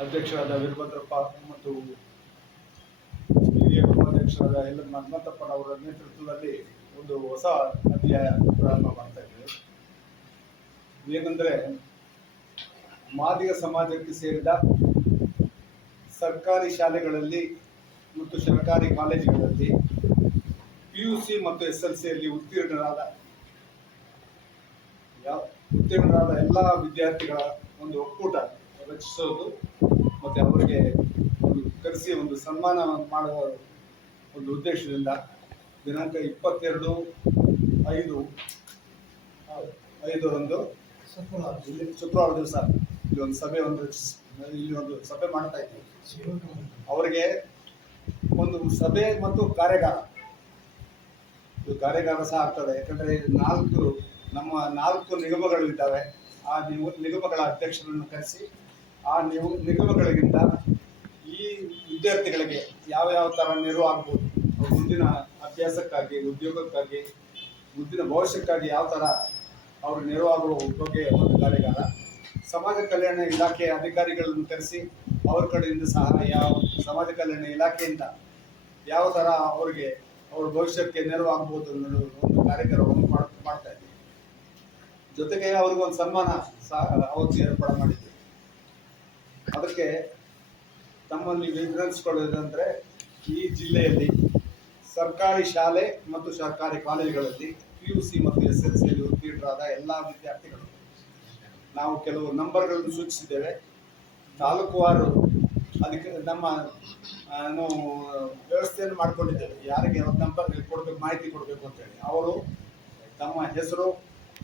ಅಧ್ಯಕ್ಷರಾದ ವೀರಭದ್ರಪ್ಪ ಮತ್ತು ಹಿರಿಯ ಉಪಾಧ್ಯಕ್ಷರಾದ ಹನುಮಂತಪ್ಪನವರ ನೇತೃತ್ವದಲ್ಲಿ ಒಂದು ಹೊಸ ಅಧ್ಯಾಯ ಪ್ರಾರಂಭ ಮಾಡ್ತಾ ಇದ್ದೇವೆ. ಏನಂದರೆ, ಮಾದಿಗ ಸಮಾಜಕ್ಕೆ ಸೇರಿದ ಸರ್ಕಾರಿ ಶಾಲೆಗಳಲ್ಲಿ ಮತ್ತು ಸರ್ಕಾರಿ ಕಾಲೇಜುಗಳಲ್ಲಿ PUC ಮತ್ತು SLCಯಲ್ಲಿ ಉತ್ತೀರ್ಣರಾದ ಎಲ್ಲ ವಿದ್ಯಾರ್ಥಿಗಳ ಒಂದು ಒಕ್ಕೂಟ ರಚಿಸೋದು ಮತ್ತು ಅವರಿಗೆ ಒಂದು ಕರೆಸಿ ಒಂದು ಸನ್ಮಾನ ಮಾಡುವ ಒಂದು ಉದ್ದೇಶದಿಂದ ದಿನಾಂಕ 22/5 ಶುಕ್ರವಾರ ದಿವಸ ಇಲ್ಲಿ ಒಂದು ಸಭೆ ಮಾಡ್ತಾ ಇದ್ದೀವಿ. ಅವರಿಗೆ ಒಂದು ಸಭೆ ಮತ್ತು ಕಾರ್ಯಾಗಾರ ಸಹ ಆಗ್ತದೆ. ಯಾಕಂದರೆ ನಮ್ಮ 4 ನಿಗಮಗಳು ಇದ್ದಾವೆ. ಆ ನಿಗಮಗಳ ಅಧ್ಯಕ್ಷರನ್ನು ಕರೆಸಿ ಆ ನಿಗಮಗಳಿಗಿಂತ ಈ ವಿದ್ಯಾರ್ಥಿಗಳಿಗೆ ಯಾವ ಥರ ನೆರವು ಆಗ್ಬೋದು, ಮುಂದಿನ ಅಭ್ಯಾಸಕ್ಕಾಗಿ, ಉದ್ಯೋಗಕ್ಕಾಗಿ, ಮುಂದಿನ ಭವಿಷ್ಯಕ್ಕಾಗಿ ಯಾವ ಥರ ಅವರು ನೆರವಾಗುವ ಬಗ್ಗೆ ಒಂದು ಕಾರ್ಯಾಗಾರ. ಸಮಾಜ ಕಲ್ಯಾಣ ಇಲಾಖೆಯ ಅಧಿಕಾರಿಗಳನ್ನು ಕರೆಸಿ ಅವ್ರ ಕಡೆಯಿಂದ ಸಹಾಯ, ಸಮಾಜ ಕಲ್ಯಾಣ ಇಲಾಖೆಯಿಂದ ಯಾವ ಥರ ಅವ್ರ ಭವಿಷ್ಯಕ್ಕೆ ನೆರವಾಗ್ಬೋದು ಅನ್ನೋ ಒಂದು ಕಾರ್ಯಕ್ರಮವನ್ನು ಮಾಡ್ತಾ ಇದ್ದೀವಿ. ಜೊತೆಗೆ ಅವ್ರಿಗೊಂದು ಸನ್ಮಾನ ಸಹ ಅವತ್ತು ಏರ್ಪಾಡು ಮಾಡಿದ್ದೀವಿ. ಅದಕ್ಕೆ ತಮ್ಮಲ್ಲಿ ವಿನಂತಿಸಿಕೊಳ್ಳೋದಂದರೆ, ಈ ಜಿಲ್ಲೆಯಲ್ಲಿ ಸರ್ಕಾರಿ ಶಾಲೆ ಮತ್ತು ಸರ್ಕಾರಿ ಕಾಲೇಜುಗಳಲ್ಲಿ PUC ಮತ್ತು SLCಯಲ್ಲಿ ಉತ್ತೀರ್ಣರಾದ ಎಲ್ಲ ವಿದ್ಯಾರ್ಥಿಗಳು ನಾವು ಕೆಲವು ನಂಬರ್ಗಳನ್ನು ಸೂಚಿಸಿದ್ದೇವೆ. ತಾಲೂಕುವಾರು ಅದಕ್ಕೆ ನಮ್ಮ ವ್ಯವಸ್ಥೆಯನ್ನು ಮಾಡಿಕೊಂಡಿದ್ದೇವೆ. ಯಾರಿಗೆ ಒಂದು ನಂಬರ್ ಕೊಡಬೇಕು, ಮಾಹಿತಿ ಕೊಡಬೇಕು ಅಂತೇಳಿ ಅವರು ತಮ್ಮ ಹೆಸರು,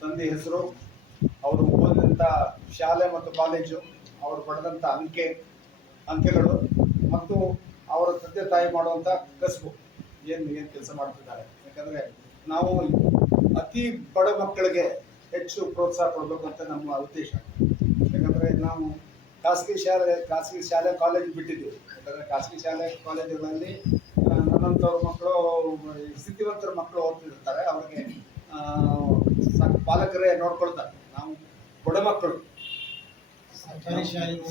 ತಂದೆ ಹೆಸರು, ಅವರು ಓದಿದಂಥ ಶಾಲೆ ಮತ್ತು ಕಾಲೇಜು, ಅವರು ಪಡೆದಂಥ ಅಂಕೆಗಳು ಮತ್ತು ಅವರ ತಂದೆ ತಾಯಿ ಮಾಡುವಂಥ ಕಸುಬು, ಏನು ಕೆಲಸ ಮಾಡ್ತಿದ್ದಾರೆ. ಯಾಕಂದರೆ ನಾವು ಅತಿ ಬಡ ಮಕ್ಕಳಿಗೆ ಹೆಚ್ಚು ಪ್ರೋತ್ಸಾಹ ಕೊಡಬೇಕು ಅಂತ ನಮ್ಮ ಉದ್ದೇಶ. ಯಾಕಂದರೆ ನಾವು ಖಾಸಗಿ ಶಾಲೆ ಕಾಲೇಜು ಬಿಟ್ಟಿದ್ದೀವಿ. ಯಾಕಂದರೆ ಖಾಸಗಿ ಶಾಲೆ ಕಾಲೇಜುಗಳಲ್ಲಿ ನನ್ನಂಥವ್ರ ಮಕ್ಕಳು, ಸ್ಥಿತಿವಂತರ ಮಕ್ಕಳು ಓದ್ತಿರ್ತಾರೆ. ಅವ್ರಿಗೆ ಪಾಲಕರೇ ನೋಡ್ಕೊಳ್ತಾರೆ. ನಾವು ಬಡ ಮಕ್ಕಳು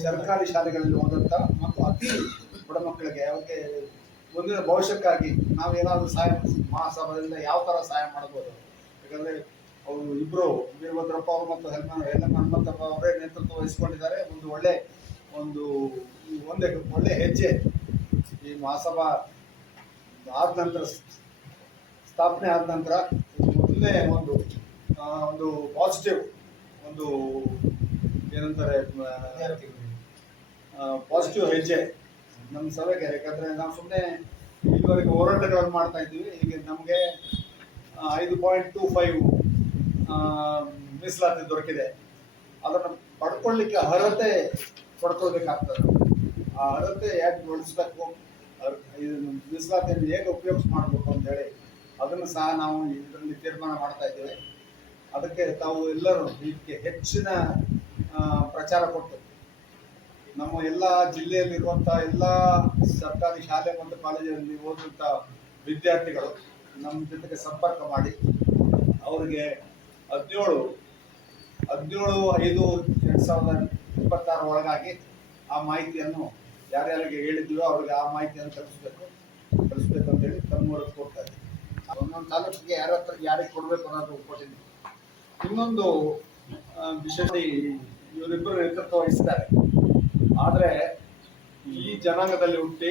ಸರ್ಕಾರಿ ಶಾಲೆಗಳಲ್ಲಿ ಓದಂಥ ಮತ್ತು ಅತಿ ಬಡ ಮಕ್ಕಳಿಗೆ ಅವ್ರಿಗೆ ಮುಂದಿನ ಭವಿಷ್ಯಕ್ಕಾಗಿ ನಾವೇನಾದರೂ ಸಹಾಯ, ಮಹಾಸಭಾದಿಂದ ಯಾವ ಥರ ಸಹಾಯ ಮಾಡ್ಬೋದು. ಯಾಕಂದರೆ ಅವರು ಇಬ್ಬರು, ವೀರಭದ್ರಪ್ಪ ಅವರು ಮತ್ತು ಹನುಮಂತಪ್ಪ ಅವರೇ ನೇತೃತ್ವ ವಹಿಸಿಕೊಂಡಿದ್ದಾರೆ. ಒಳ್ಳೆ ಹೆಜ್ಜೆ ಈ ಮಹಾಸಭಾ ಆದ ನಂತರ, ಸ್ಥಾಪನೆ ಆದ ನಂತರ ಮೊದಲನೇ ಒಂದು ಪಾಸಿಟಿವ್, ಒಂದು ಏನಂತಾರೆ, ಪಾಸಿಟಿವ್ ಹೆಜ್ಜೆ ನಮ್ಮ ಸಭೆಗೆ. ಯಾಕಂದರೆ ನಾವು ಸುಮ್ಮನೆ ಇದುವರೆಗೆ ಹೋರಾಟಗಳನ್ನು ಮಾಡ್ತಾ ಇದ್ದೀವಿ. ಈಗ ನಮಗೆ 5.25 ಮೀಸಲಾತಿ ದೊರಕಿದೆ. ಅದನ್ನು ಪಡ್ಕೊಳ್ಳಿಕ್ಕೆ ಅರ್ಹತೆ ಪಡ್ಕೊಳ್ಬೇಕಾಗ್ತದೆ. ಆ ಅರ್ಹತೆ ಹೇಗೆ ಬಳಸಬೇಕು, ಮೀಸಲಾತಿಯನ್ನು ಹೇಗೆ ಉಪಯೋಗಿಸ್ ಅಂತೇಳಿ ಅದನ್ನು ಸಹ ನಾವು ಇದರಲ್ಲಿ ತೀರ್ಮಾನ ಮಾಡ್ತಾ ಇದ್ದೇವೆ. ಅದಕ್ಕೆ ತಾವು ಎಲ್ಲರೂ ಇದಕ್ಕೆ ಹೆಚ್ಚಿನ ಪ್ರಚಾರ ಕೊಟ್ಟು ನಮ್ಮ ಎಲ್ಲ ಜಿಲ್ಲೆಯಲ್ಲಿರುವಂಥ ಎಲ್ಲ ಸರ್ಕಾರಿ ಶಾಲೆ ಮತ್ತು ಕಾಲೇಜಲ್ಲಿ ಓದುವಂಥ ವಿದ್ಯಾರ್ಥಿಗಳು ನಮ್ಮ ಜೊತೆಗೆ ಸಂಪರ್ಕ ಮಾಡಿ ಅವರಿಗೆ 17/5/2026 ಒಳಗಾಗಿ ಆ ಮಾಹಿತಿಯನ್ನು ಯಾರ್ಯಾರಿಗೆ ಹೇಳಿದ್ದೀವೋ ಅವ್ರಿಗೆ ಆ ಮಾಹಿತಿಯನ್ನು ಕಳಿಸ್ಬೇಕು ಅಂತೇಳಿ ತಮ್ಮ ಮೂಲಕ ಕೊಡ್ತಾ ಇದ್ದೀವಿ. ಒಂದೊಂದು ತಾಲೂಕಿಗೆ ಯಾರಿಗೆ ಕೊಡಬೇಕು ಅನ್ನೋದು ಕೊಟ್ಟಿದ್ದೀವಿ. ಇನ್ನೊಂದು ವಿಶೇಷ, ಇವರಿಬ್ಬರು ನೇತೃತ್ವ ವಹಿಸ್ತಾರೆ. ಆದರೆ ಈ ಜನಾಂಗದಲ್ಲಿ ಹುಟ್ಟಿ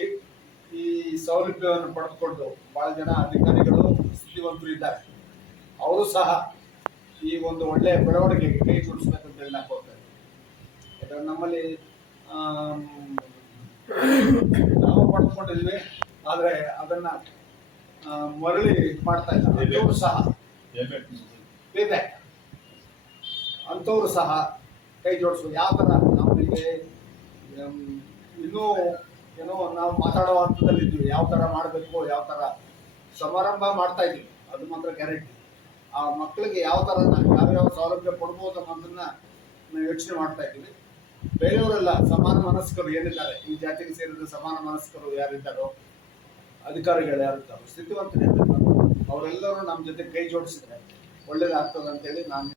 ಈ ಸೌಲಭ್ಯವನ್ನು ಪಡೆದುಕೊಂಡು ಭಾಳ ಜನ ಅಧಿಕಾರಿಗಳು, ಸ್ಥಿತಿವಂತರು ಇದ್ದಾರೆ. ಅವರು ಸಹ ಈ ಒಂದು ಒಳ್ಳೆಯ ಬೆಳವಣಿಗೆಗೆ ಕೈ ಜೋಡಿಸ್ಬೇಕಂತೇಳಿ ನಾವು ಕೊಡ್ತೇವೆ. ಯಾಕಂದರೆ ನಮ್ಮಲ್ಲಿ ನಾವು ಪಡೆದುಕೊಂಡಿದ್ವಿ, ಆದರೆ ಅದನ್ನು ಮರಳಿ ಮಾಡ್ತಾ ಇಲ್ಲ. ಅಂಥವ್ರು ಸಹ ಪೇಬ್ಯಾಕ್ ಅಂಥವ್ರು ಸಹ ಕೈ ಜೋಡಿಸೋದು. ಯಾವ ಥರ ನಮಗೆ ಇನ್ನೂ ನಾವು ಮಾತಾಡೋ ಹಂತದಲ್ಲಿದ್ದೀವಿ. ಯಾವ ಥರ ಮಾಡಬೇಕು, ಯಾವ ಥರ ಸಮಾರಂಭ ಮಾಡ್ತಾ ಇದ್ದೀವಿ, ಅದು ಮಾತ್ರ ಗ್ಯಾರಂಟಿ. ಆ ಮಕ್ಕಳಿಗೆ ಯಾವ ಥರ ಯಾವ್ಯಾವ ಸೌಲಭ್ಯ ಕೊಡ್ಬೋದು ಅನ್ನೋದನ್ನು ನಾವು ಯೋಚನೆ ಮಾಡ್ತಾ ಇದ್ದೀವಿ. ಬೇರೆಯವರೆಲ್ಲ ಸಮಾನ ಮನಸ್ಕರು ಏನಿದ್ದಾರೆ, ಈ ಜಾತಿಗೆ ಸೇರಿದ ಸಮಾನ ಮನಸ್ಕರು ಯಾರಿದ್ದಾರೋ, ಅಧಿಕಾರಿಗಳು ಯಾರಿದ್ದಾರೋ, ಸ್ಥಿತಿವಂತರು ಯಾರಿದ್ದಾರೋ, ಅವರೆಲ್ಲರೂ ನಮ್ಮ ಜೊತೆ ಕೈ ಜೋಡಿಸಿದ್ರೆ ಒಳ್ಳೇದಾಗ್ತದೆ ಅಂತೇಳಿ ನಾನು